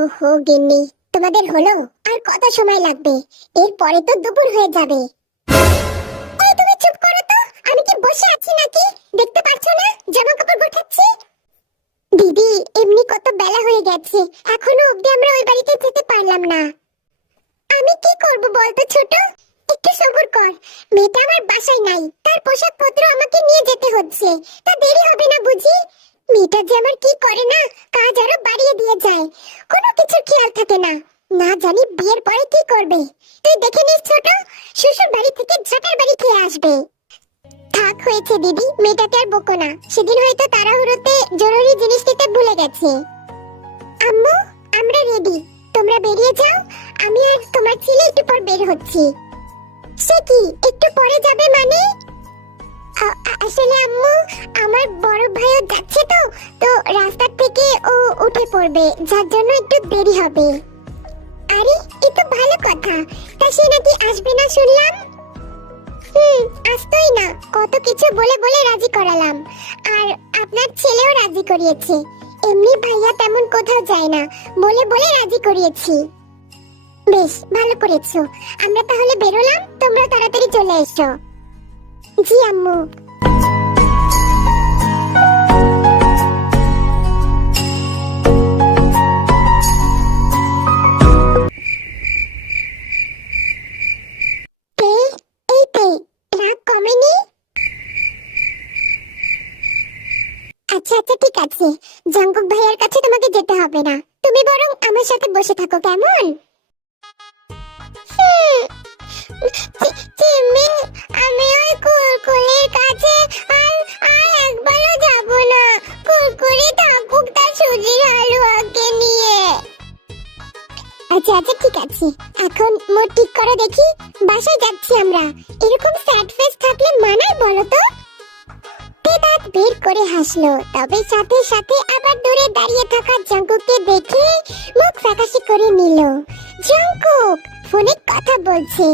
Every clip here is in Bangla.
ওহো গিন্নি, তোমাদের হলো? আর কত সময় লাগবে? এরপরে তো দুপুর হয়ে যাবে। এই তুমি চুপ করো তো। আমি কি বসে আছি নাকি? দেখতে পাচ্ছ না জামা কাপড় গোছাচ্ছি? দিদি, এমনি কত বেলা হয়ে গেছে, এখনো অবধি আমরা ওই বাড়িতে যেতে পারলাম না। আমি কি করব বলতো ছোট? একটু সবুর কর। মেয়েটা আমার বাসায় নাই, তার পোশাকপত্র আমাকে নিয়ে যেতে হচ্ছে। তা দেরি হবে না বুঝি? মেয়েটা যে আমার কি করে না, কাজ আরো বাড়িয়ে দিয়ে যায়, কোনো কিছু খেয়াল থাকে না। না জানি বিয়ের পরে কি করবে। তুই দেখে নিস ছোট, শ্বশুর বাড়ি থেকে ঝাঁটার বাড়ি খেয়ে আসবে। থাক হয়েছে দিদি, মেয়েটাকে আর বকো না। সেদিন হয়তো তাড়াহুড়োতে জরুরি জিনিস নিতে ভুলে গেছে। আম্মু, আমরা রেডি, তোমরা বেরিয়ে যাও। আমি আর তোমার ছেলে একটু পর বের হচ্ছি। সে কি একটু পরে যাবে মানে? আসলে আম্মু, আমার বড় ভাইও যাচ্ছে তো, তো রাস্তা থেকে ও উঠে পড়বে, যার জন্য একটু দেরি হবে। আরে এ তো ভালো কথা। তা সে নাকি আসবে না শুনলাম। আসতোই না, কত কিছু বলে বলে রাজি করালাম। আর আপনার ছেলেও রাজি করিয়েছে। এমনি ভাইয়া তেমন কোথাও যায় না, বলে বলে রাজি করিয়েছি। বেশ ভালো করেছো। আমরা তাহলে বেরোলাম, তোমরা তাড়াতাড়ি চলে এসো। জি আম্মু। তে, এই তে, রাগ কমেনি? আচ্ছা আচ্ছা ঠিক আছে, জাঙ্কুক ভাইয়ার কাছে তোমাকে যেতে হবে না। তুমি বরং আমার সাথে বসে থাকো, কেমন? চিম্মি, আমি ওই কুরকুরির কাছে আর আর একবারও যাব না। কুরকুরি থাকুক তার সুজির হালুয়াকে নিয়ে। আচ্ছা আচ্ছা ঠিক আছে, এখন মুড ঠিক করো দেখি। বাসায় যাচ্ছি আমরা, এরকম স্যাড ফেস থাকলে মানায় বলো তো? তে দাঁত বের করে হাসলো, তবে সাথে সাথে আবার দূরে দাঁড়িয়ে থাকা জাঙ্কুককে দেখে মুখ ফ্যাকাশে করে নিল। জাঙ্কুক ফোনে কথা বলছে,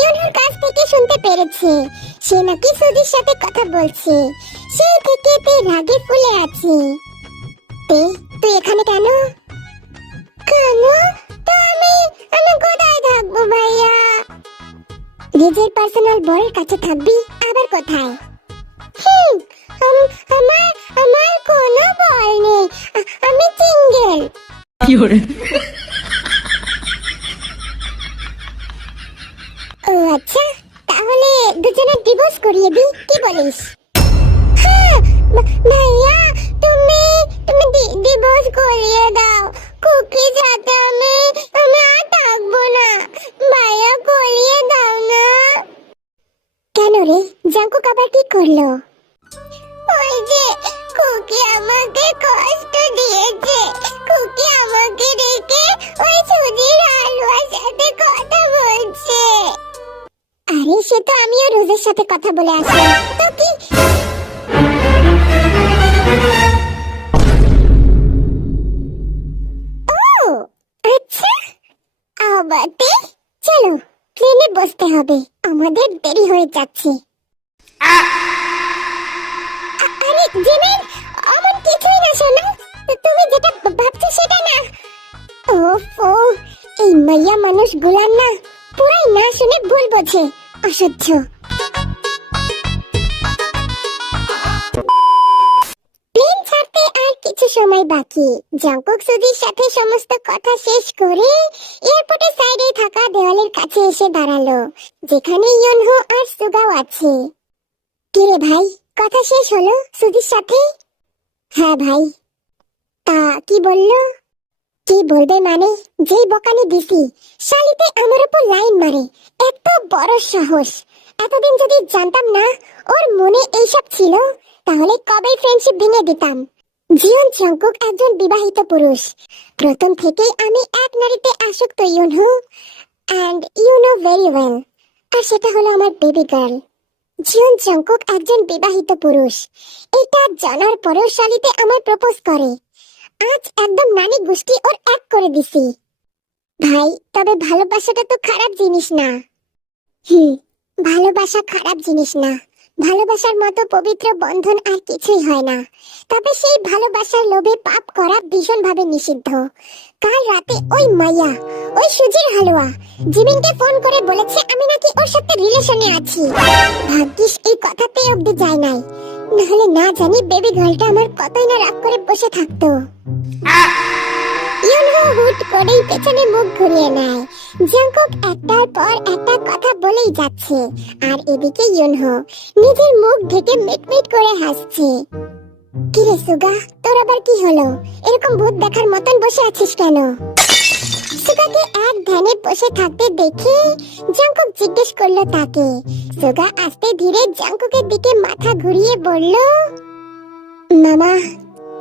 ইউনুর কাছ থেকে শুনতে পেরেছে সে নাকি সুজির সাথে কথা বলছে। সেই থেকে তে রাগে ফুলে আছে। তে, তুই এখানে কেন? কেন? তো আমি কোথায় থাকবো ভাইয়া? নিজের পার্সোনাল বরের কাছে থাকবি, আবার কোথায়? আমার আমার কোনো বল নেই, আমি সিঙ্গেল। কি হরে? ও আচ্ছা, তাহলে দুজনের ডিভোর্স করিয়ে দি, কি বলিস? হ্যাঁ ভাইয়া, তুমি তুমি ডিভোর্স করিয়ে দাও। কুকি সাথে আমি আর থাকবো না, ভাইয়া করিয়ে দাও না। কেন রে, জাঙ্কুক আবার কি করলো? ওই যে কুকি আমাকে কষ্ট দিয়েছে, কুকি আমাকে রেখে ওই সুজির হালুয়ার সাথে কথা বলছে। আরে সে তো আমিও রোজের সাথে কথা বলে আসি, তো কি? ও আচ্ছা, আবাতে চলো, ট্রেনে বসতে হবে, আমাদের দেরি হয়ে যাচ্ছে। আরে জেনের, আমার কিছুই না শোনা। তুমি যেটা ভাবছো সেটা না। ওফো, এই মাইয়া মানুষ গুলার না, পুরাই না শুনে ভুল বোঝে, অসহ্য। প্লেন ছাড়তে আর কিছু সময় বাকি। জাঙ্কুক সুজির সাথে সমস্ত কথা শেষ করে এয়ারপোর্টের সাইডে থাকা দেওয়ালের কাছে এসে দাঁড়ালো, যেখানে ইয়নহো আর সুগাও আছে। কিরে ভাই, কথা শেষ হলো সুজির সাথে? হ্যাঁ ভাই। তা কি বললো? কি বলবে মানে, যেই বকানি দিছি শালিতে আমার উপর লাইন মারে, এত বড় সাহস। এতদিন যদি জানতাম না ওর মনে এইসব ছিল, তাহলে কবেই ফ্রেন্ডশিপ ভেঙে দিতাম। জিয়ন জাঙ্কুক একজন বিবাহিত পুরুষ। প্রথম থেকেই আমি এক নারীতে আসক্ত, Yunho, and you know very well. আর সেটা হলো আমার বেবি গার্ল। জিয়ন জাঙ্কুক একজন বিবাহিত পুরুষ, এটা জানার পরেও শালিতে আমায় প্রপোজ করে। আজ একদম নানি গোষ্ঠী ওর এক করে দিছি। ভাই, তবে ভালোবাসাটা তো খারাপ জিনিস না। ভালোবাসা খারাপ জিনিস না, ভালোবাসার মতো পবিত্র বন্ধন আর কিছুই হয় না। তবে সেই ভালোবাসার লোভে পাপ করা ভীষণভাবে নিষিদ্ধ। কাল রাতে ওই মাইয়া, ওই সুজির হালুয়া জিমিনকে ফোন করে বলেছে আমি নাকি ওর সাথে রিলেশনে আছি। ভাগ্যিস এই কথাতে অবধি যায় নাই, নাহলে না জানি বেবি গার্লটা আমার কতই না রাগ করে বসে থাকতো। ইউনহো হুট করেই পেছনে মুখ ঘুরিয়ে নেয়। জাংকুক একটার পর একটা কথা বলেই যাচ্ছে, আর এদিকে ইউনহো নিজের মুখ ঢেকে মিটমিট করে হাসছে। কি রে সুগা, তোর আবার কি হলো? এরকম ভূত দেখার মতন বসে আছিস কেন? সুগাকে এক ধ্যানে বসে থাকতে দেখে জাংকুক জিজ্ঞেস করলো তাকে। সুগা আস্তে ধীরে জাংকুকের দিকে মাথা ঘুরিয়ে বলল, মামা,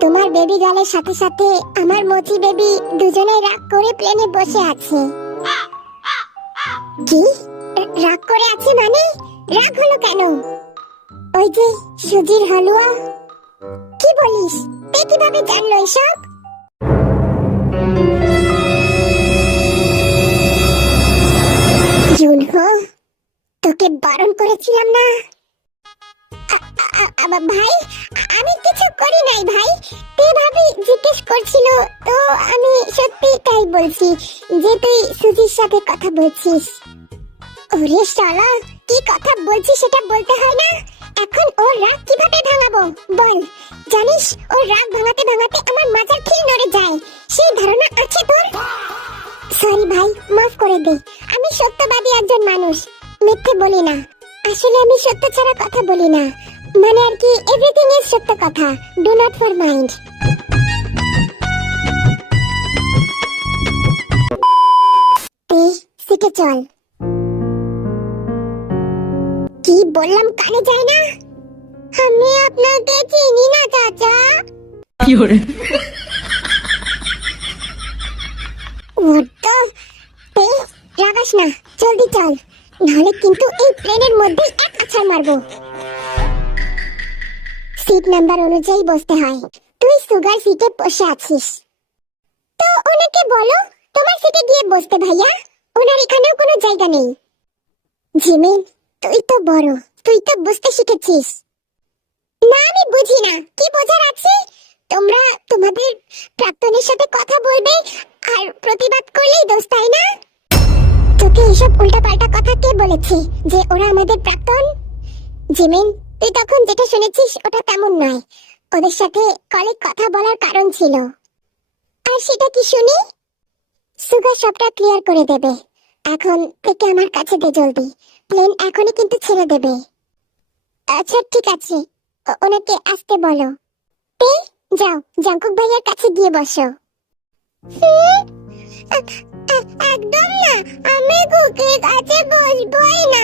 তোমার বেবি গার্লের সাথে সাথে আমার মচি বেবি দুজনে রাগ করে প্লেনে বসে আছে। কি রাগ করে আছে মানে? রাগ হলো কেন? ওই যে সুজির হালুয়া। কি বলিস? তুই কিভাবে জানলো এসব? জুনহো, তোকে বারণ করেছিলাম না? ভাই, আমি কিছু করি নাই ভাই। তুই ভাবি জিজ্ঞেস করছিল তো আমি সত্যি তাই বলছি যে তুই সুজির সাথে কথা বলছিস। ওরে শালা, কি কথা বলছিস সেটা বলতে হয় না? এখন ওর রাগ কিভাবে ভাঙাবো বল? জানিস ওর রাগ ভাঙাতে ভাঙাতে আমার মাথার খিল নড়ে যায়। সেই ধারণা আছে তোর? সরি ভাই, মাফ করে দে। আমি সত্যবাদী একজন মানুষ, মিথ্যে বলি না। আসলে আমি সত্য ছাড়া কথা বলি না, মানে আর কি এভরিথিং ইজ সত্য কথা। Do not for mind. সিটে চল। কি বললাম কানে যায় না? আমি আপনাকে চিনি না চাচা। কি হরে? রাগাস না, জলদি চল, নাহলে কিন্তু এই প্লেনের মধ্যে এক আছাড় মারবো। সিট নাম্বার অনুযায়ী বসতে হয়। তুই সুগার সিটে বসে আছিস, তো ওনাকে বলো তোমার সিটে গিয়ে বসতে। ভাইয়া, ওনার এখানেও কোনো জায়গা নেই। জিমিন, তুই তো বড়, তুই তো বুঝতে শিখেছিস না। আমি বুঝি না, কি বোঝার আছে? তোমরা তোমাদের প্রাক্তনের সাথে কথা বলবে আর প্রতিবাদ করলেই দোষ, তাই না? তোকে এসব উল্টাপাল্টা কথা কে বলেছে যে ওরা আমাদের প্রাক্তন? জিমিন, তুই তখন যেটা শুনেছিস ওটা তেমন নয়। ওদের সাথে কলে কথা বলার কারণ ছিল। আর সেটা কি শুনি? সুগার সবটা ক্লিয়ার করে দেবে। এখন থেকে আমার কাছে দে জলদি, প্লেন এখনই কিন্তু ছেড়ে দেবে। আচ্ছা ঠিক আছে, ওনাকে আসতে বলো। যাও, জাংকুক ভাইয়ার কাছে গিয়ে বসো। একদম না, আমি কুকির কাছে বসবই না।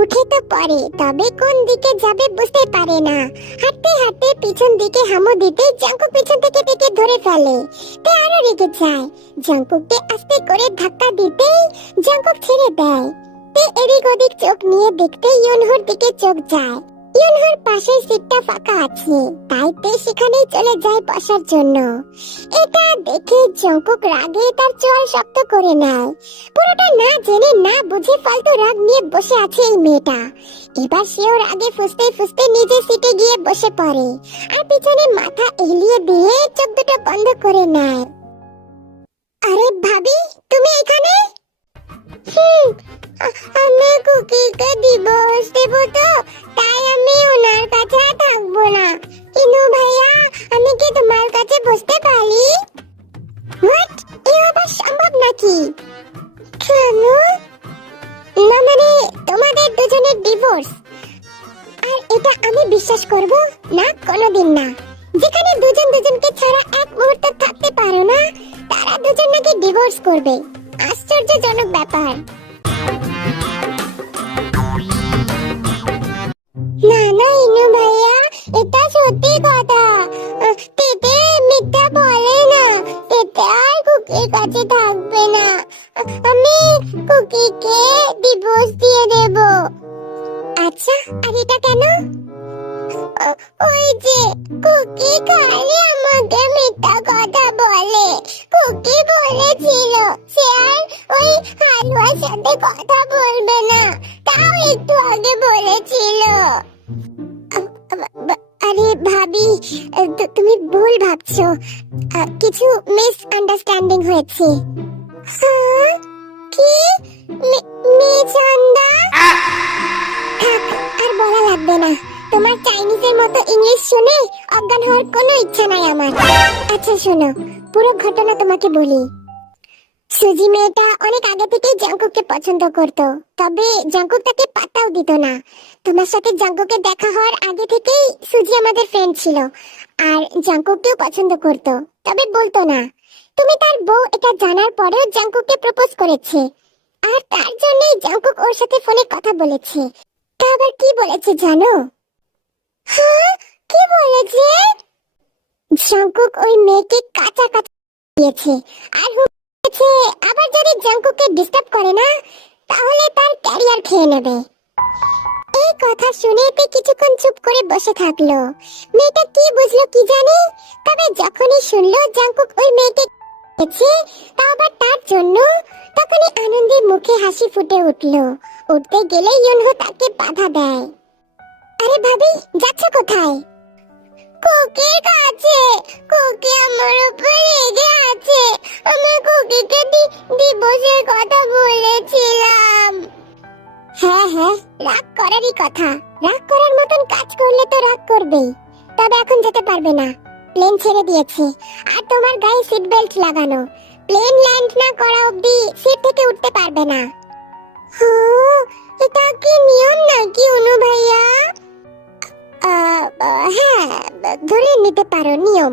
উঠে তো পড়ে, তবে কোন দিকে যাবে বুঝতে পারে না। হাঁটতে হাঁটতে পিছন দিকে হামু দিতে জাংকুক পিছন থেকে টেকে ধরে ফেলে। তে আরো রেগে যায়। জাংকুককে আস্তে করে ধাক্কা দিতেই জাংকুক ছেড়ে দেয়। তে এদিক ওদিক চোখ নিয়ে দেখতে ইউনহোর দিকে চোখ যায়। ইউনহোর পাশের সিটটা ফাঁকা আছে, তাই তে সেখানেই চলে যায় বসার জন্য। এটা দেখে জাংকুক রাগে তার চোয়াল শক্ত করে নেয়। পুরোটা না জেনে না বুঝে ফালতু রাগ নিয়ে বসে আছে এই মেয়েটা। এবার সেও রাগে ফুঁসতে ফুঁসতে নিজের সিটে গিয়ে বসে পড়ে আর পিছনে মাথা এলিয়ে দিয়ে চোখ দুটো বন্ধ করে নেয়। আরে ভাবি, তুমি এখানে? আমি কুকিকে ডিভোর্স দেব, তো তাই আমি ওনার কাছে থাকবো না। কিন্তু ভাইয়া, আমি কি তোমার কাছে বসতে পারি? হোয়াট? এ আবার সম্ভব নাকি? কেন? না মানে তোমাদের দুজনের ডিভোর্স। আর এটা আমি বিশ্বাস করব না, কোনোদিন না। যেখানে দুজন দুজনকে ছাড়া এক মুহূর্ত থাকতে পারো না, তারা দুজন নাকি ডিভোর্স করবে। আশ্চর্যজনক ব্যাপার। না না ইনু ভাইয়া, এটা সত্যি কথা। তেতে মিথ্যা বলে না। তেতে আর কুকির কাছে থাকবে না। আমি কুকিকে ডিভোর্স দিয়ে দেব। আচ্ছা, আর এটা কেন? ওই যে কুকি খালি আমাকে মিথ্যা কথা বলে। কুকি বলেছিল সে আর ওই হালুয়ার সাথে কথা বলবে না, তাও একটু আগে বলেছিল। আরে ভাবি, তুমি ভুল ভাবছো, কিছু মিস আন্ডারস্ট্যান্ডিং হয়েছে। হ্যাঁ, কি মেচন্দা? থাক, আর বলা লাগবে না। তোমার চাইনিজের মতো ইংলিশ শুনে অজ্ঞান হওয়ার কোনো ইচ্ছা নাই আমার। আচ্ছা শোনো, পুরো ঘটনা তোমাকে বলি। সুজি মেয়েটা অনেক আগে থেকেই জাঙ্কুককে পছন্দ করত, তবে জাঙ্কুক তাকে পাত্তাও দিত না। তোমার সাথে জাঙ্কুকের দেখা হওয়ার আগে থেকেই সুজি আমাদের ফ্রেন্ড ছিল, আর জাঙ্কুককেও পছন্দ করত, তবে বলতো না। তুমি তার বউ এটা জানার পরেও জাঙ্কুককে প্রপোজ করেছে, আর তার জন্যই জাঙ্কুক ওর সাথে ফোনে কথা বলেছে। তা আবার কি বলেছে জানো? হ্যাঁ, কি বলেছে? জাঙ্কুক ওই মেয়েকে কাঁচা কাঁচা দিয়েছে, আর বলেছে আবার যদি জাঙ্কুককে ডিস্টার্ব করে না তাহলে তার ক্যারিয়ার খেয়ে নেবে। এই কথা শুনে তে কিছুক্ষণ চুপ করে বসে থাকলো। মেয়েটা কি বুঝলো কি জানে, তবে যখনই শুনলো জাঙ্কুক ওই মেয়েকে গেছে, তা আবার তার জন্য, তখনই আনন্দে মুখে হাসি ফুটে উঠলো। উঠতে গেলে ইউনহো তাকে বাধা দেয়। আরে ভাবি, যাচ্ছ কোথায়? কুকির কাছে। কুকি আমার উপর রেগে আছে, আমি কুকিকে দিবসের কথা বলেছিলাম। হ্যাঁ হ্যাঁ, রাগ করারই কথা। রাগ করার মতন কাজ করলে তো রাগ করবেই, তবে এখন যেতে পারবে না। প্লেন ছেড়ে দিয়েছে, আর তোমার গায়ে সিট বেল্ট লাগানো। প্লেন ল্যান্ড না করা অবধি সিট থেকে উঠতে পারবে না। এটা কি নিয়ম নাকি অনু ভাইয়া? হ্যাঁ, ধরে নিতে পারো নিয়ম।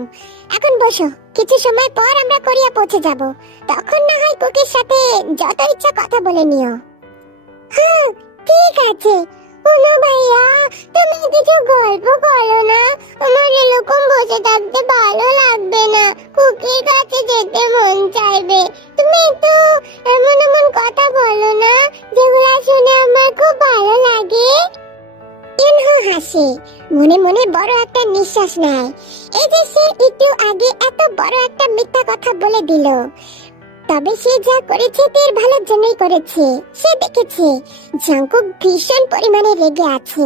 এখন বসো, কিছু সময় পর আমরা কোরিয়া পৌঁছে যাব, তখন না হয় কুকির সাথে যত ইচ্ছা কথা বলে নিও। হ্যাঁ ঠিক আছে। অনু ভাইয়া, তুমি কিছু গল্প করো না, আমার এরকম বসে থাকতে ভালো লাগবে না, কুকির কাছে যেতে মন চাইবে। তুমি একটু এমন এমন কথা বলো না যেগুলো শুনে আমার খুব ভালো লাগে। ইউনহো হাসে, মনে মনে বড় একটা নিঃশ্বাস নেয়। এই যে সে একটু আগে এত বড় একটা মিথ্যা কথা বলে দিল, তবে সে যা করেছে তার ভালোর জন্যই করেছে। সে দেখেছে জাঙ্কুক ভীষণ পরিমাণে রেগে আছে,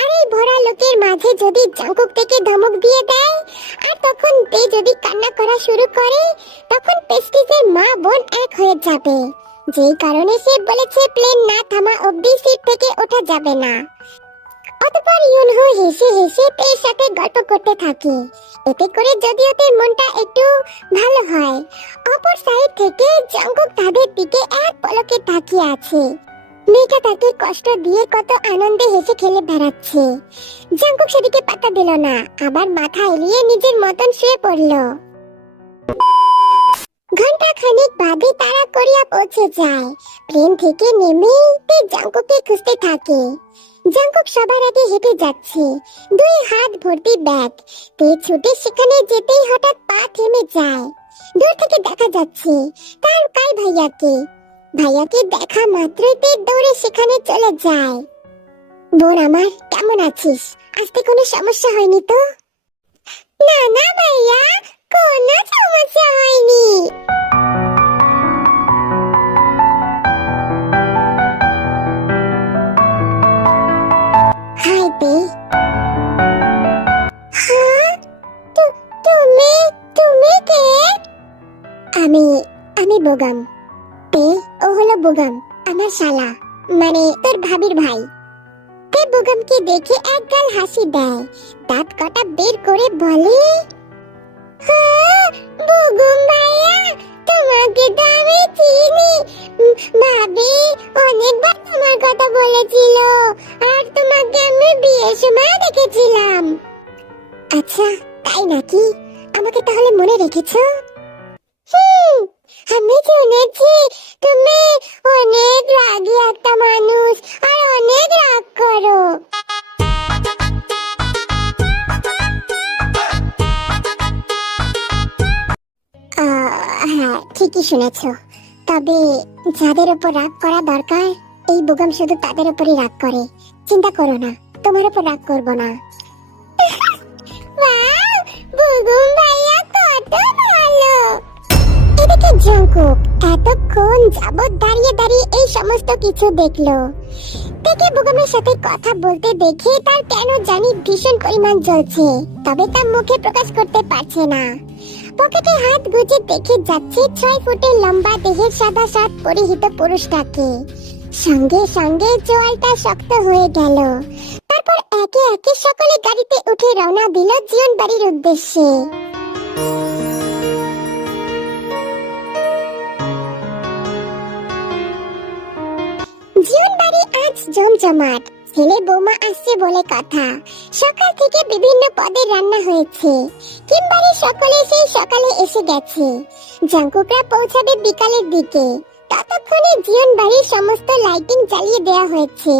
আর এই ভরা লোকের মাঝে যদি জাঙ্কুক থেকে ধমক দিয়ে দেয়, আর তখন তে যদি কান্না করা শুরু করে, তখন পেস্টিসের মা বোন এক হয়ে যাবে। যেই কারণে সে বলেছে প্লেন না থামা অবধি সিট থেকে ওঠা যাবে না। অতঃপর ইউনহো হেসে হেসে তের সাথে গল্প করতে থাকে। এতে করে যদিও তের মনটা একটু ভালো হয়। অপর সাইড থেকে জাঙ্কুক তাদের দিকে এক পলকে তাকিয়ে আছে। মেয়েটা তাকে কষ্ট দিয়ে কত আনন্দে হেসে খেলে বেড়াচ্ছে। জাঙ্কুক সেদিকে পাত্তা দিল না, আবার মাথা এলিয়ে নিজের মতন শুয়ে পড়ল। ঘন্টা খানিক বাদে তারা কোরিয়া পৌঁছে যায়। প্লেন থেকে নেমে তে জাঙ্কুককে খুঁজতে থাকে। জাঙ্কুক সবার আগে হেঁটে যাচ্ছে, দুই হাত ভর্তি ব্যাগ। তে ছুটে সেখানে যেতেই হঠাৎ পা থেমে যায়। দূর থেকে দেখা যাচ্ছে তার কাই ভাইয়াকে। ভাইয়াকে দেখা মাত্রই তে দৌড়ে সেখানে চলে যায়। বোন আমার, কেমন আছিস? আজকে কোনো সমস্যা হয়নি তো? না না ভাইয়া, কোনো সমস্যা হয়নি। হাই তে। হ্যাঁ, তুমি তুমি কে? আমি বোগাম। তে, ও হলো বোগাম, আমার শালা, মানে তোর ভাবির ভাই। তে বোগামকে দেখে একগাল হাসি দেয়, দাঁত কাটা বের করে বলে, হ্যাঁ বোগাম ভাইয়া, তোমাকে তো আমি চিনি। ভাবি অনেকবার তোমার কথা বলেছিল, আর তোমাকে আমি বিয়ের সময় দেখেছিলাম। আচ্ছা তাই নাকি? আমাকে তাহলে মনে রেখেছো? আমি শুনেছি তুমি অনেক রাগী একটা মানুষ, আর অনেক রাগ করো। হ্যাঁ ঠিকই শুনেছো, তবে যাদের উপর রাগ করা দরকার এই বোগাম শুধু তাদের উপরই রাগ করে। চিন্তা করো না, তোমার উপর রাগ করবো না। বোগাম ভাইয়া কত ভালো। এতক্ষণ যাবৎ দাঁড়িয়ে দাঁড়িয়ে এই সমস্ত কিছু দেখলো। দেখে বুগামের সাথে কথা বলতে দেখে তার কেন জানি ভীষণ পরিমাণ জ্বলছে, তবে তা মুখে প্রকাশ করতে পারছে না। পকেটে হাত গুজে দেখে যাচ্ছে 6 ফুটের লম্বা দেহের সাদা শার্ট পরিহিত পুরুষটাকে। সঙ্গে সঙ্গে চোয়ালটা শক্ত হয়ে গেল। তারপর একে একে সকলে গাড়িতে উঠে রওনা দিল জীবন বাড়ির উদ্দেশ্যে। জীবন বাড়ি আজ জমজমাট। ছেলে বৌমা আসছে বলে কথা। সকাল থেকে বিভিন্ন পদের রান্না হয়েছে। কিংবারে সকলে সেই সকালে এসে গেছে। জাঙ্কুকরা পৌঁছাবে বিকালের দিকে। ততক্ষণে জীবন বাড়ির সমস্ত লাইটিং জ্বালিয়ে দেওয়া হয়েছে।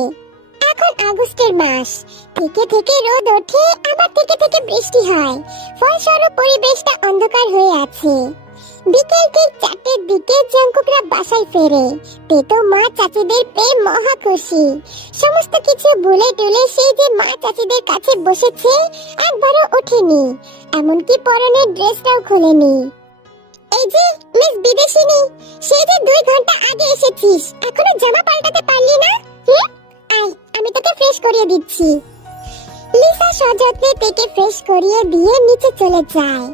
এখন আগস্টের মাস, থেকে থেকে রোদ ওঠে, আবার থেকে থেকে বৃষ্টি হয়। ফলস্বরূপ পরিবেশটা অন্ধকার হয়ে আছে। বিকেল ঠিক 4টের দিকে জাঙ্কুকরা বাসায় ফেরে। তেতো মা চাচিদের পেয়ে মহা খুশি। সমস্ত কিছু ভুলে টুলে সেই যে মা চাচিদের কাছে বসেছে একবারও ওঠেনি, এমনকি পরনের ড্রেসটাও খোলেনি। এই যে মিস বিদেশিনী, সেই যে 2 ঘন্টা আগে এসেছিস, এখনো জামা পাল্টাতে পারলি না? আয়, আমি তোকে ফ্রেশ করিয়ে দিচ্ছি। লিসা সযত্নে তেকে ফ্রেশ করিয়ে দিয়ে নিচে চলে যায়।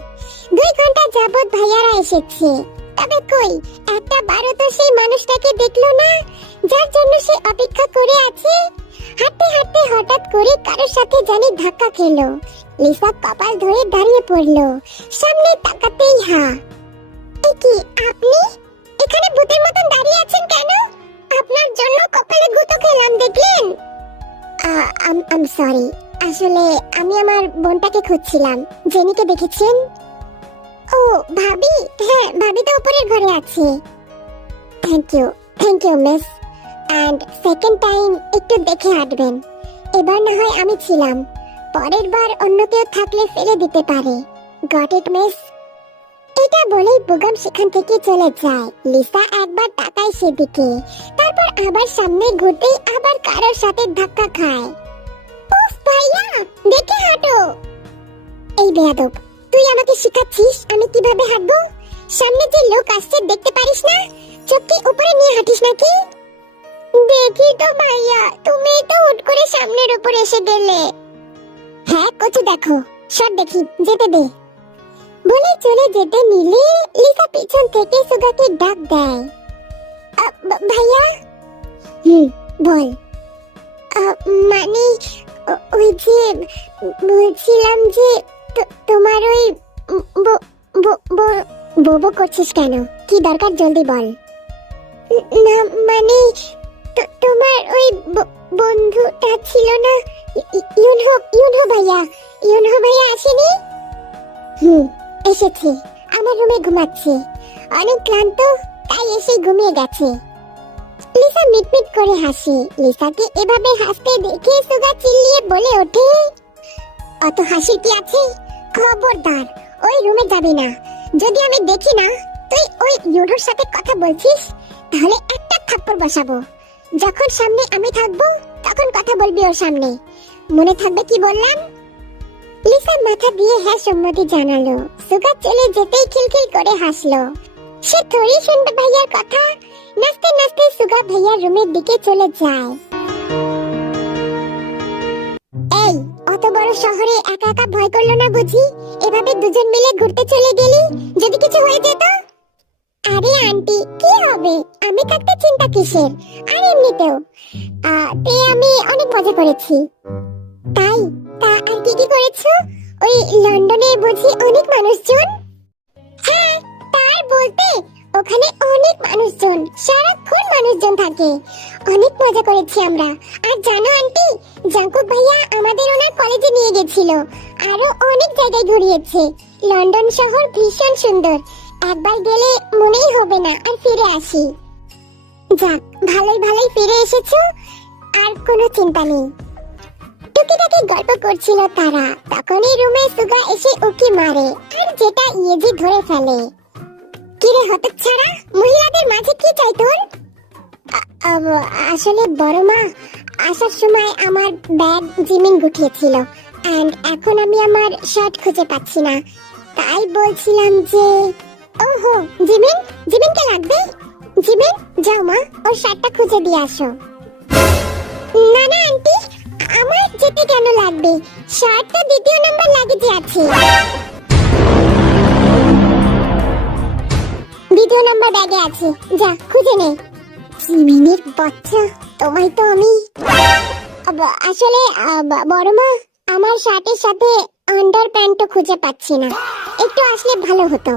2 ঘন্টা যাবৎ ভাইয়ারা এসেছে, তবে কই একটা বারো তো সেই মানুষটাকে দেখলো না যার জন্য সে অপেক্ষা করে আছে। হাঁটতে হাঁটতে হঠাৎ করে কারোর সাথে জানি ধাক্কা খেলো। লিসা কপাল ধরে দাঁড়িয়ে পড়লো। সামনে তাকাতেই হা। কি আপনি এখানে ভূতের মতন দাঁড়িয়ে আছেন কেন? আপনার জন্য কপালে গুঁতো খেলাম, দেখলেন? আম সরি, আসলে আমি আমার বোনটাকে খুঁজছিলাম। জেনিকে দেখেছেন? ও ভাবি, হ্যাঁ ভাবি তো উপরের ঘরে আছে। Thank you miss. And second time একটু দেখে হাঁটবেন। এবার না হয় আমি ছিলাম, পরের বার অন্য কেউ থাকলে ফেলে দিতে পারে। Got it miss? এটা বলেই বুগাম সেখান থেকে চলে যায়। লিসা একবার তাকায় সেদিকে, তারপর আবার সামনে ঘুরতেই আবার কারোর সাথে ধাক্কা খায়। উফ ভাইয়া, দেখে হাঁটো। এই বেয়াদব, তুই আমাকে শিখাচ্ছিস আমি কিভাবে হাঁটবো? সামনে যে লোক আসছে দেখতে পারিস না? চোখকে উপরে নিয়ে হাঁটিস নাকি? দেখি তো ভাইয়া, তুমি তো হুট করে সামনের উপর এসে গেলে। হ্যাঁ কচু দেখো, সব দেখি, যেতে দে। বলে চলে যেতে নিলে লিসা পিছন থেকে সুগাকে ডাক দেয়। ভাইয়া। বল। মানে ওই যে বলছিলাম যে তোমার ওই বো করছিস কেন? কি দরকার, জলদি বল। না মানে তোমার ওই বন্ধুটা ছিল না, ইউনহো ভাইয়া আসেনি? এসেছে, আমার রুমে ঘুমাচ্ছে। অনেক ক্লান্ত, তাই এসে ঘুমিয়ে গেছে। লিসা মিটমিট করে হাসে। লিসাকে এভাবে হাসতে দেখে সুগা চিল্লিয়ে বলে ওঠে, অত হাসি কি আছে? খবরদার ওই রুমে যাবি না। যদি আমি দেখি না তুই ওই ইউনোর সাথে কথা বলছিস, তাহলে একটা থাপ্পড় বসাবো। যখন সামনে আমি থাকবো তখন কথা বলবি ওর সামনে। মনে থাকবে কি বললাম? লিসা মাথা দিয়ে হ্যাঁ সম্মতি জানালো। সুগা চলে যেতেই খিলখিল করে হাসলো। সে থোড়ি শুনবে ভাইয়ার কথা। নাচতে নাচতে সুগা ভাইয়ার রুমের দিকে চলে যায়। এই অত বড় শহরে একা একা ভয় করলো না বুঝি? এভাবে দুজন মিলে ঘুরতে চলে গেলি, যদি কিছু হয়ে যেত? আরে আন্টি, কি হবে? আমি থাকতে চিন্তা কিসের? আর এমনিতেও আমি অনেক মজা করেছি। তাই? তা আর কি করেছো? ওই লন্ডনে বুঝি অনেক মানুষজন? হ্যাঁ, তার বলতে ওখানে অনেক মানুষজন, সারাক্ষণ মানুষজন থাকে। অনেক মজা করেছি আমরা। আর জানো আন্টি, জাঙ্কুক ভাইয়া আমাদের ওনার কলেজে নিয়ে গেছিল, আরো অনেক জায়গায় ঘুরিয়েছে। লন্ডন শহর ভীষণ সুন্দর, একবার গেলে মনেই হবে না আর ফিরে আসি। যাক, ভালোই ফিরে এসেছো, আর কোনো চিন্তা নেই। টুকিটাকি গল্প করছিল তারা, তখনই রুমে সুগা এসে উকি মারে আর যেটা ইয়েজি ধরে ফেলে। কিরে হতচ্ছাড়া, মহিলাদের মাঝে কি চাই তোর? আসলে বড় মা, আসার সময় আমার ব্যাগ জিমিন গুটিয়েছিল, এন্ড এখন আমি আমার শার্ট খুঁজে পাচ্ছি না। তাই বলছিলাম যে ওহো জিমিনকে লাগবে? জিমিন, যাও মা, ওর শার্টটা খুঁজে দিয়ে আসো। না না আন্টি, আমার যেতে কেন লাগবে? শার্ট তো দ্বিতীয় নাম্বার লাগেজে আছে। দ্বিতীয় নাম্বার ব্যাগে আছে, যা খুঁজে নে। জিমিনের বাচ্চা, তোমায় তো আমি আসলে বড় মা, আমার শার্টের সাথে আন্ডার প্যান্টও খুঁজে পাচ্ছি না, একটু আসলে ভালো হতো।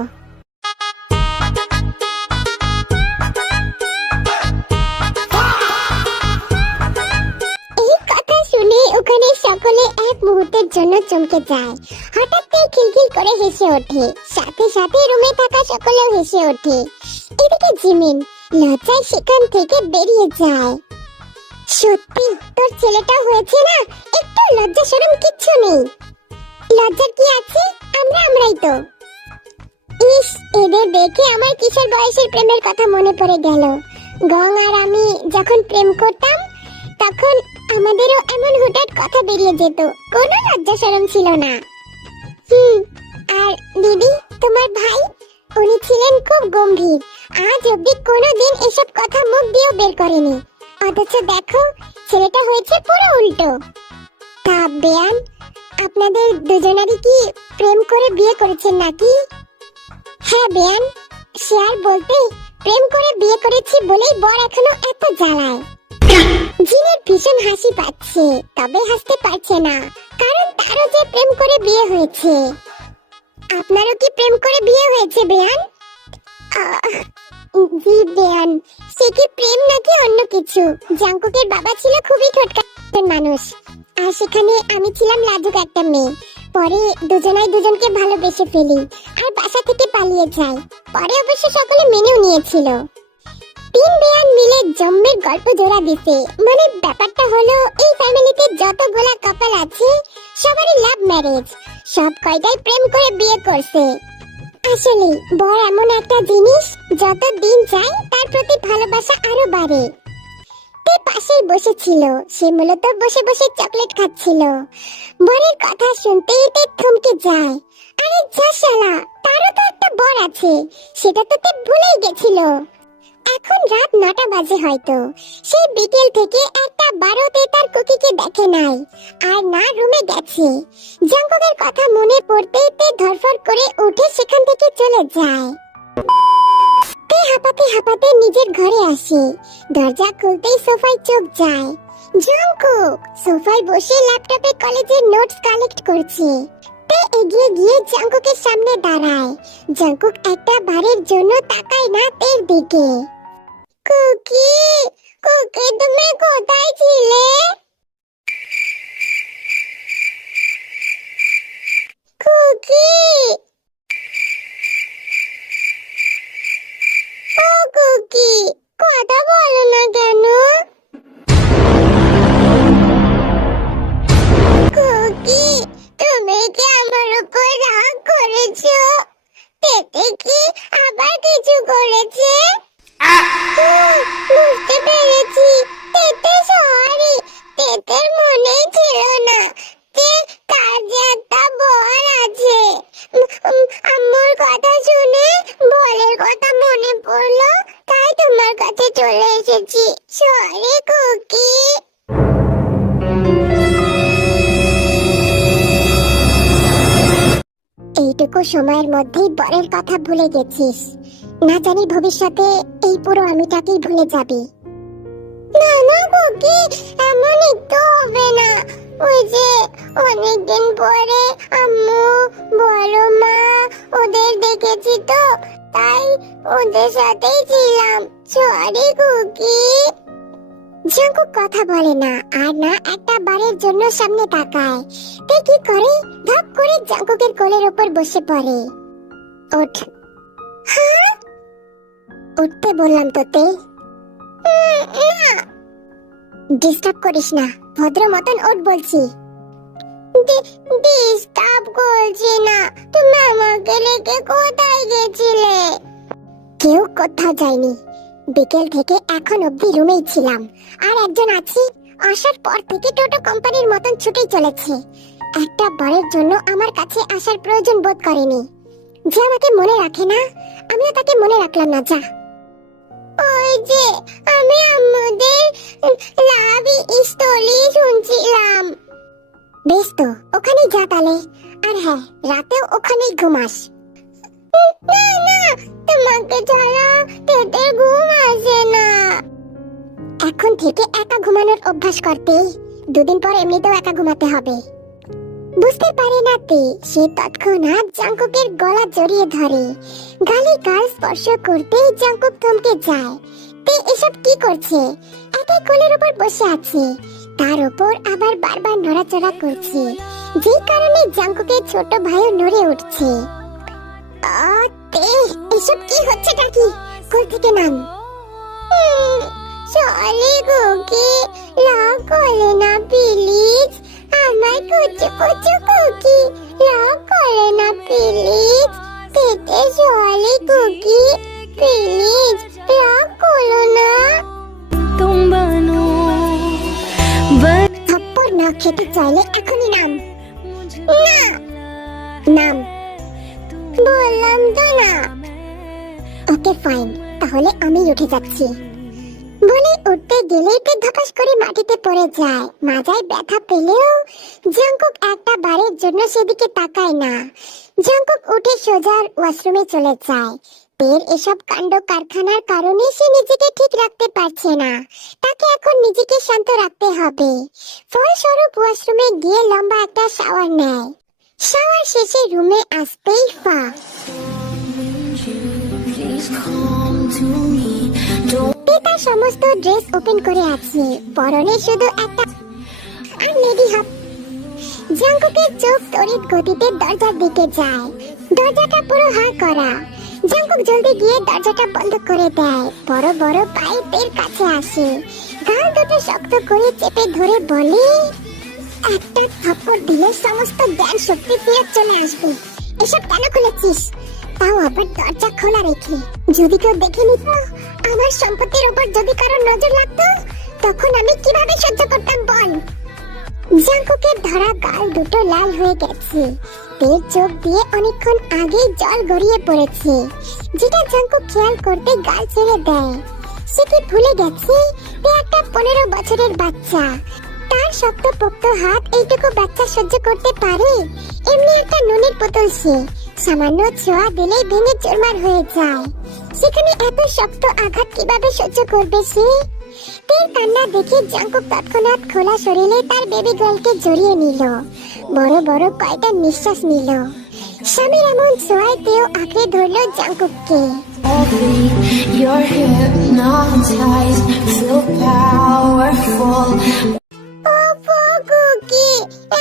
এই কথা শুনে ওখানে সকলে এক মুহূর্তের জন্য চমকে যায়। হঠাৎ খিলখিল করে হেসে ওঠে, সাথে সাথে রুমে থাকা সকলেও হেসে ওঠে। এদিকে জিমিন লজ্জায় সেখান থেকে বেরিয়ে যায়। সত্যি তোর ছেলেটা হয়েছে না, একটু লজ্জা শরম কিচ্ছু নেই। লজ্জার কি আছে, আমরাই তো। ইস, এদের দেখে আমার কিশোর বয়সের প্রেমের কথা মনে পড়ে গেল। গং আর আমি যখন প্রেম করতাম তখন আমাদেরও এমন হঠাৎ কথা বেরিয়ে যেত, কোনো লজ্জা শরম ছিল না। আর দিদি, তোমার ভাই, উনি ছিলেন খুব গম্ভীর, আজ অব্দি কোনোদিন এসব কথা মুখ দিয়েও বের করেনি। অথচ দেখো, ছেলেটা হয়েছে পুরো উল্টো। তা বেয়ান, আপনাদের দুজনেরই কি প্রেম করে বিয়ে করেছেন নাকি? হ্যাঁ বেয়ান, সে আর বলতে, প্রেম করে বিয়ে করেছি বলেই বর এখনো এত জ্বালায়। জিনের ভীষণ হাসি পাচ্ছে, তবে হাসতে পারছে না, কারণ তারও যে প্রেম করে বিয়ে হয়েছে। আপনারও কি প্রেম করে বিয়ে হয়েছে বেয়ান? জি বেয়ান, সে কি প্রেম নাকি অন্য কিছু? জাঙ্কুকের বাবা ছিল খুবই ঠোঁটকাটের মানুষ, আর সেখানে আমি ছিলাম লাজুক একটা মেয়ে। পরে দুজনাই দুজনকে ভালোবেসে ফেলি আর বাসা থেকে পালিয়ে যাই। পরে অবশ্য সকলে মেনেও নিয়েছিল। তিন বেয়ান মিলে জম্মের গল্প জোড়া দিতে। মানে ব্যাপারটা হলো, এই ফ্যামিলিতে যতগুলা কাপল আছে সবারই লাভ ম্যারেজ, সব কয়টাই প্রেম করে বিয়ে করছে। আসলে বর এমন একটা জিনিস, যত দিন যায় তার প্রতি ভালোবাসা আরো বাড়ে। তে পাশেই বসেছিল, সে মূলত বসে বসে চকলেট খাচ্ছিল। বরের কথা শুনতেই তে থমকে যায়। আরে যা শালা, তারও তো একটা বর আছে, সেটা তো তে ভুলেই গেছিল। এখন রাত 9টা বাজে হয়তো। সেই বিকেল থেকে একটা বারোতে তার কুকিকে দেখে নাই, আর না রুমে গেছে। জাঙ্কুকের কথা মনে পড়তেই তে ধরফর করে উঠে সেখান থেকে চলে যায়। তে হাঁপাতে হাঁপাতে নিজের ঘরে আসে। দরজা খুলতেই সোফায় চোখ যায়। জাঙ্কুক সোফায় বসে ল্যাপটপে কলেজের নোটস কালেক্ট করছে। তে এগিয়ে গিয়ে জাঙ্কুকের সামনে দাঁড়ায়। জাঙ্কুক একটা বারের জন্য তাকায় না তের দিকে। কুকি, কুকি তুমি কোথায় ছিলে? কুকি, ও কুকি, কথা বলো না কেন? কুকি, তুমি কি আমার উপর রাগ করেছো? তেতে কি আবার কিছু করেছে? বুঝতে পেরেছি, তেতে সরি। তেতের মনে ছিল না যে তার যে একটা বর আছে। আম্মুর কথা শুনে বরের কথা মনে পড়লো, তাই তোমার কাছে চলে এসেছি। Sorry Kookie. এইটুকু সময়ের মধ্যেই বরের কথা ভুলে গেছিস, না জানি ভবিষ্যতে এই পুরো আমিটাকেই ভুলে যাবি। না না কুকি, এমন একটু হবে না। ওই যে অনেকদিন পরে আম্মু, বড় মা ওদের দেখেছি তো, তাই ওদের সাথেই ছিলাম। Sorry cookie. জাঙ্কুক কথা বলে না, আর না একটা বারের জন্য সামনে তাকায়। তে কি করে, ধপ করে জাঙ্কুকের কোলের উপর বসে পড়ে। ওঠ। হ্যাঁ, উঠতে বললাম তোতে। না, ডিস্টার্ব করিস না, ভদ্র মতন ওঠ বলছি। ডিস্টার্ব করছি না, তুমি আমাকে রেখে কোথায় গেছিলে? কেউ কোথাও যায়নি, বিকেল থেকে এখন অবধি রুমেই ছিলাম। আর একজন আছি, আসার পর থেকে টোটো কোম্পানির মতন ছুটেই চলেছে। একটা বারের জন্য আমার কাছে আসার প্রয়োজন বোধ করেনি। যে আমাকে মনে রাখে না, আমিও তাকে মনে রাখলাম না। যা। ও ওই যে আমি আমাদের লাভ স্টোরি শুনছিলাম। বেশ তো, ওখানেই যা তাহলে। আর হ্যাঁ, রাতেও ওখানেই ঘুমাস। না না, তোমাকে ছাড়া পেটের ঘুম আসে না। এখন থেকে একা ঘুমানোর অভ্যাস করতে, দুদিন পর এমনিতেও একা ঘুমাতে হবে। বুঝতে পারে না তে, সে তৎক্ষণাৎ জাঙ্কুকের গলা জড়িয়ে ধরে। গালে গাল স্পর্শ করতেই জাঙ্কুক থমকে যায়। তে এসব কি করছে? একাই কোলের উপর বসে আছে, তার উপর আবার বারবার নড়াচড়া করছে, যে কারণে জাঙ্কুকের ছোট ভাইও নড়ে উঠছে। তে এসব কি হচ্ছে নাকি? কোল থেকে নাম। চলে কুকি, রাগ করে না প্লিজ। আমার কুচু কুচু কুকি, রাগ করে না প্লিজ। পেটে চলে কুকি, প্লিজ রাগ করো না। থাপ্পড় না খেতে চাইলে এখনই নাম। না নাম বললাম তো না। ওকে ফাইন, তাহলে আমি উঠে যাচ্ছি। বলে উঠতে গেলেই পেট ধপাস করে মাটিতে পড়ে যায়। মাজায় ব্যথা পেলেও জাঙ্কুক একটা বারের জন্য সেদিকে তাকায় না। জাঙ্কুক উঠে সোজা ওয়াশরুমে চলে যায়। পের এসব কাণ্ড কারখানার কারণে সে নিজেকে ঠিক রাখতে পারছে না। তাকে এখন নিজেকে শান্ত রাখতে হবে। ফলস্বরূপ ওয়াশরুমে গিয়ে লম্বা একটা শাওয়ার নেয়। শাওয়ার শেষে রুমে আসতেই ফা তার সমস্ত ড্রেস ওপেন করে আছে, পরনে শুধু একটা লেডি হাফ। জাঙ্কুকের চোখ তড়িৎ গতিতে দরজার দিকে যায়। দরজাটা পুরো হা করা। জাঙ্কুক জলদি গিয়ে দরজাটা বন্ধ করে দেয়। বড় বড় পায়ে পের কাছে আসে, গাল দুটো শক্ত করে চেপে ধরে বলে, একটা থাপ্পড় দিলে সমস্ত জ্ঞান শক্তি ফেরত চলে আসবে। এসব কেন খুলেছিস? তাও আবার দরজা খোলা রেখে। যদি কেউ দেখে নিত, আমার সম্পত্তির উপর যদি কারো নজর লাগতো, তখন আমি কিভাবে সহ্য করতাম বল? জাঙ্কুকের ধরা গাল দুটো লাল হয়ে গেছে। পেট চোখ দিয়ে অনেকক্ষণ আগেই জল গড়িয়ে পড়েছে, যেটা জাঙ্কুক খেয়াল করতে গাল ছেড়ে দেয়। সে কি ভুলে গেছে একটা 15 বছরের বাচ্চা? তার শক্ত পোক্ত হাত এইটুকু বাচ্চা সহ্য করতে পারে? এমনি একটা নুনের বোতল সে, সামান্য ছোঁয়া দিলেই ভেঙে চুরমার হয়ে যায়। সেখানে এত শক্ত আঘাত কিভাবে সহ্য করবে সে? পের কান্না দেখে জাঙ্কুক তৎক্ষণাৎ খোলা শরীরে তার বেবি গার্লকে জড়িয়ে নিল। বড় বড় কয়টা নিঃশ্বাস নিল। স্বামীর এমন ছোঁয়ায় তেও আঁকড়ে ধরল জাঙ্কুককে। You're hypnotized, feel powerful. ওপো কুকি,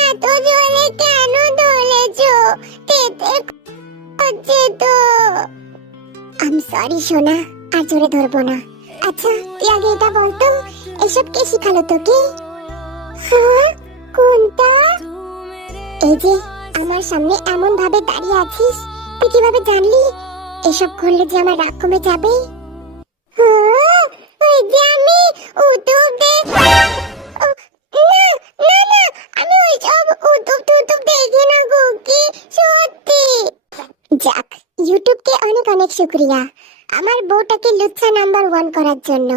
এত জোরে কেন ধরেছো? পেটে হচ্ছে তো। আম সরি সোনা, আর জোরে ধরবো না। আচ্ছা তুই আগে এটা বলতো, এসব কে শিখালো তোকে? হ্যাঁ, কোনটা? এই যে আমার সামনে এমন ভাবে দাঁড়িয়ে আছিস, তুই কিভাবে জানলি এসব করলে যে আমার রাগ কমে যাবে? হ্যাঁ, ওই যে আমি ইউটিউবে আমি ওইসব ইউটিউব দেখি না কুকি, সত্যি। যাক, ইউটিউবকে অনেক অনেক শুকরিয়া আমার বউটাকে লুচ্ছা নাম্বার 1 করার জন্য।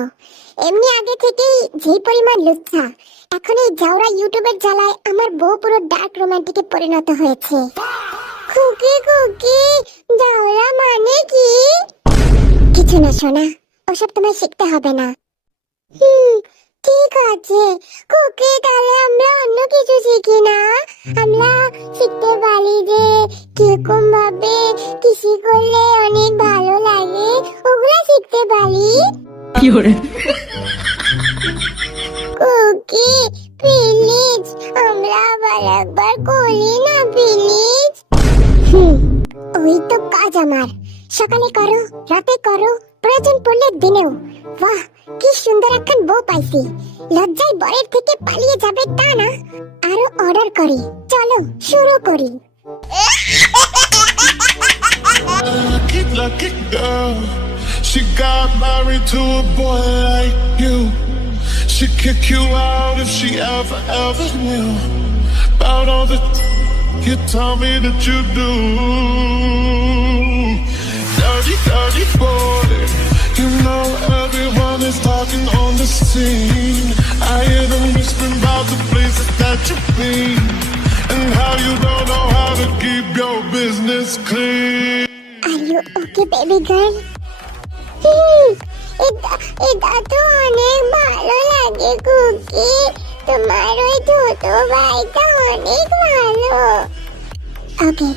এমনি আগে থেকেই যে পরিমাণ লুচ্ছা, এখন এই জাউরা ইউটিউবের জ্বালায় আমার বউ পুরো ডার্ক রোমান্টিকে পরিণত হয়েছে। কুকি কুকি, জাউরা মানে কি? কিছু না সোনা, ওসব তোমায় শিখতে হবে না। ঠিক আছে কুকি, তাহলে আমরা অন্য কিছু শিখি না? আমরা শিখতে পারি যে কিরকম ভাবে কিসি করলে অনেক ভালো লাগে, ওগুলা শিখতে পারি। কুকি প্লিজ, আমরা আবার একবার করি না প্লিজ? ওই তো কাজ আমার, সকালে করো, রাতে করো, প্রয়োজন পড়লে দিনেও। বাহ, কি সুন্দর একখান বউ পাইছি। লজ্জায় বরের থেকে পালিয়ে যাবে তা না, আরো অর্ডার করি। চলো শুরু করি। Lucky girl, she got married to a boy like you. She'd kick you out if she ever knew about all the you tell me that you do. Dirty boy, you know everyone it's clear. Are you okay baby girl? এটা তো অনেক ভালো লাগে কুকি, তোমার ওই ছোট ভাইটা অনেক ভালো। Okay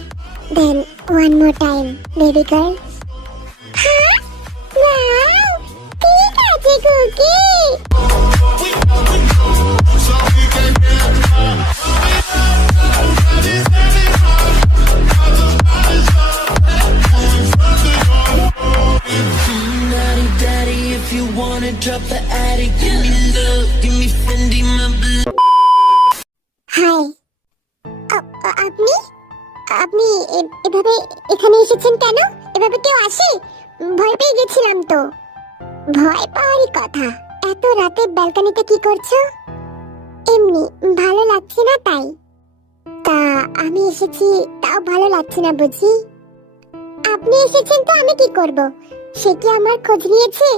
then one more time baby girl. হ্যাঁ ওয়াও, ঠিক আছে cookie. Naughty daddy, if you wanna drop the attic, give me love, give me Fendi, my blood. Hi, আপনি আপনি এভাবে এখানে এসেছেন কেন? এভাবে কেউ আসে? ভয় পেয়ে গেছিলাম তো। ভয় পাওয়ারই কথা, এত রাতে ব্যালকনিতে কি করছো? এমনি ভালো লাগছে না তাই। তা আমি এসেছি, তাও ভালো লাগছে না বুঝি? আপনি এসেছেন তো আমি কি করব? সে কি আমার খোঁজ নিয়েছে?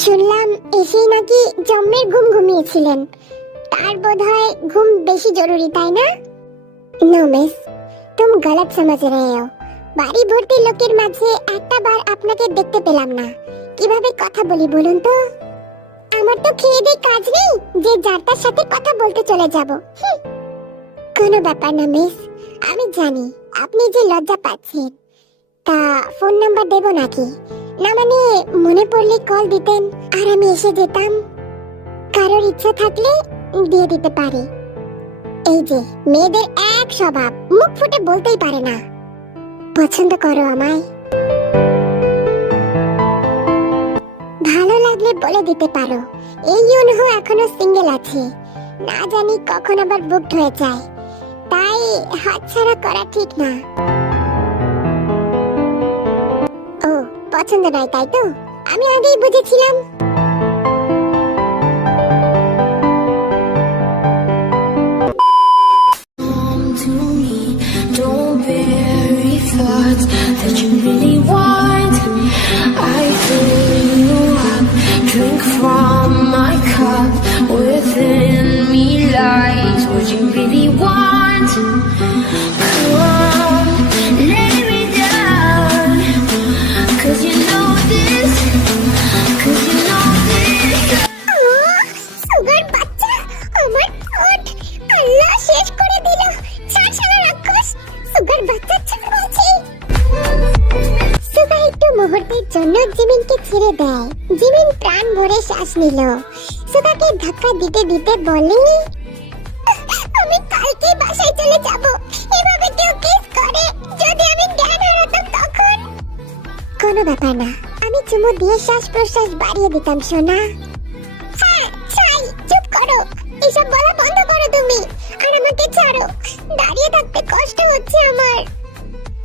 শুনলাম এসেই নাকি জম্মের ঘুম ঘুমিয়েছিলেন। তার বোধহয় ঘুম বেশি জরুরি, তাই না? নো মিস, তুম গলত সমঝ রহে হো। বাড়ি ভর্তি লোকের মাঝে একটা বার আপনাকে দেখতে পেলাম না, কিভাবে কথা বলি বলুন তো? আমার তো খেয়ে দিয়ে কাজ নেই যে যার তার সাথে কথা বলতে চলে যাব। কোনো ব্যাপার না মিস, আমি জানি আপনি যে লজ্জা পাচ্ছেন। তা ফোন নাম্বার দেব নাকি? না মানে মনে পড়লে কল দিতেন আর আমি এসে যেতাম। কারোর ইচ্ছা থাকলে দিয়ে দিতে পারি। এই যে মেয়েদের এক স্বভাব, মুখ ফুটে বলতেই পারে না। পছন্দ করো আমায়? ভালো লাগলে বলে দিতে পারো। এই ইউনহো এখনো সিঙ্গেল আছে, না জানি কখন আবার বুকড হয়ে যায়, তাই হাতছাড়া করা ঠিক না। ও পছন্দ নয় তাই তো? আমি আগেই বুঝেছিলাম। To me, don't bury thoughts that you really want. I fill you up, drink from my cup. Within me lies what you really want. Come, lay me down, 'cause you know this, 'cause you know this. Sugar বাচ্চা, আমার ঠোঁট আল্লাহ শেষ করে দিল। ছাড় শালা রাক্ষস, সুগার বাচ্চা ছাড় বলছি। সুগা একটু মুহূর্তের জন্য জিমিনকে ছেড়ে দেয়। জিমিন প্রাণ ভরে শ্বাস নিল। সুগাকে ধাক্কা দিতে দিতে বলে, আমি কালকে বাসায় চলে যাব। এভাবে কেউ কিস করে, যদি আমি জ্ঞান হারাতাম তখন? কোনো ব্যাপার না, আমি চুমু দিয়ে শ্বাস প্রশ্বাস বাড়িয়ে দিতাম সোনা। হ্যাঁ চাই, চুপ করো, এসব বলা বন্ধ করো তুমি, আর আমাকে ছাড়ো, দাঁড়িয়ে থাকতে কষ্ট হচ্ছে আমার।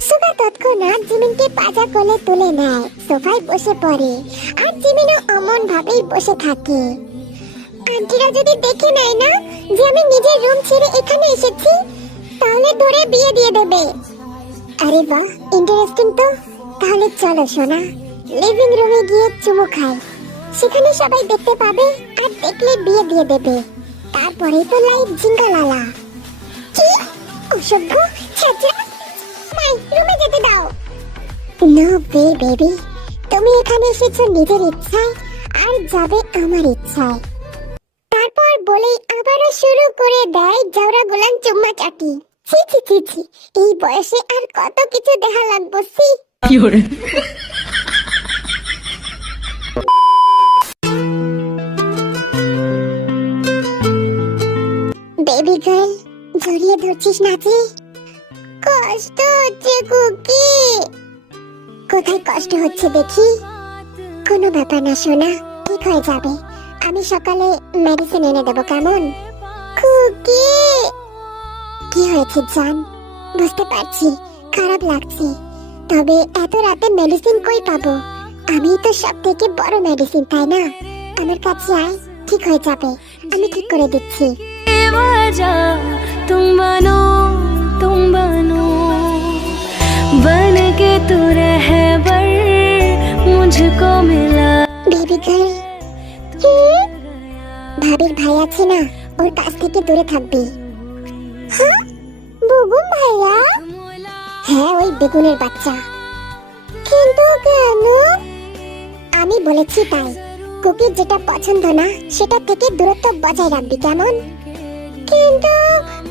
সুগা তৎক্ষণাৎ জিমিনকে পাজা কোলে তুলে নেয়, সোফায় বসে পড়ে, আর জিমিনও অমন ভাবেই বসে থাকে। আন্টিরা যদি দেখে নেয় না যে আমি নিজের রুম ছেড়ে এখানে এসেছি, তাহলে ধরে বিয়ে দিয়ে দেবে। আরে বাহ, ইন্টারেস্টিং তো। তাহলে চলো সোনা, লিভিং রুমে গিয়ে চুমু খাই, সেখানে সবাই দেখতে পাবে, আর দেখলে বিয়ে দিয়ে দেবে। তারপরে তো লাইফ জিঙ্গালালা। কি অসভ্য ছেঁচড়া, মাই রুমে যেতে দাও। নো বে বেবি, তুমি এখানে এসেছো নিজের ইচ্ছায়, আর যাবে আমার ইচ্ছায়। তারপর বলেই আবারও শুরু করে দেয় জাউরা গোলান চুম্মা চাটি। ছি ছি ছি ছি, এই বয়সে আর কত কিছু দেখা লাগবো। সি বেবি গার্ল, জড়িয়ে ধরছিস নাকি? কষ্ট হচ্ছে কুকি। কোথায় কষ্ট হচ্ছে দেখি? কোনো ব্যাপার না সোনা, ঠিক হয়ে যাবে। আমি সকালে মেডিসিন এনে দেবো, কেমন? কুকি কি হয়েছে জান? বুঝতে পারছি খারাপ লাগছে, তবে এত রাতে মেডিসিন কই পাবো? আমি তো সব থেকে বড় মেডিসিন, তাই না? আমার কাছে আয়, ঠিক হয়ে যাবে, আমি ঠিক করে দিচ্ছি। तुम बनो बन के तू रहबर मुझको मिला। বেবি গার্ল, ভাবির ভাই আছে না, ওর কাছ থেকে দূরে থাকবি। হ্যাঁ বুবুন ভাইয়া? হ্যাঁ, ওই বেগুনের বাচ্চা। কিন্তু কেন? আমি বলেছি তাই। কুকির যেটা পছন্দ না সেটা থেকে দূরত্ব বজায় রাখবি, কেমন? কিন্তু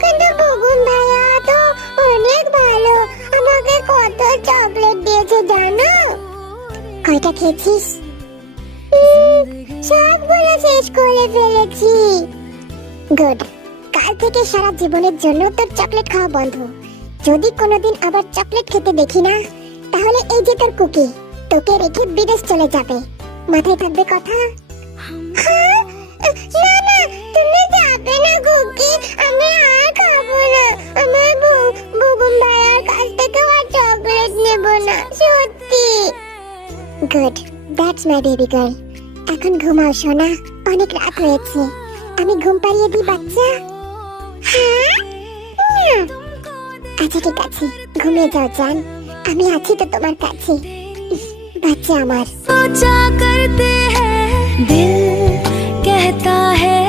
কিন্তু বেগুন ভাইয়া তো অনেক ভালো, আমাকে কত চকলেট দিয়েছে জানো? কয়টা খেয়েছিস? সবগুলো শেষ করে ফেলেছি। গুড। কাল থেকে সারা জীবনের জন্য তোর চকলেট খাওয়া বন্ধ। যদি কোনোদিন আবার চকলেট খেতে দেখি না, তাহলে এই যে তোর কুকি তোকে রেখে বিদেশ চলে যাবে। মাথায় থাকবে কথা? হ্যাঁ? না না, তুমি যাবে না কুকি, আমি আর খাবো না। আমার বুবুন ভাইয়ার কাছ থেকে আর চকলেট নেব না, সত্যি। Good, that's my baby girl. এখন ঘুমাও সোনা, অনেক রাত হয়েছে। আমি ঘুম পাড়িয়ে দিই বাচ্চা? হ্যাঁ? না। আচ্ছা ঠিক আছে, ঘুমিয়ে যাও জান, আমি আছি তো তোমার কাছে। বাচ্চা আমার। सोचा करते हैं दिल कहता है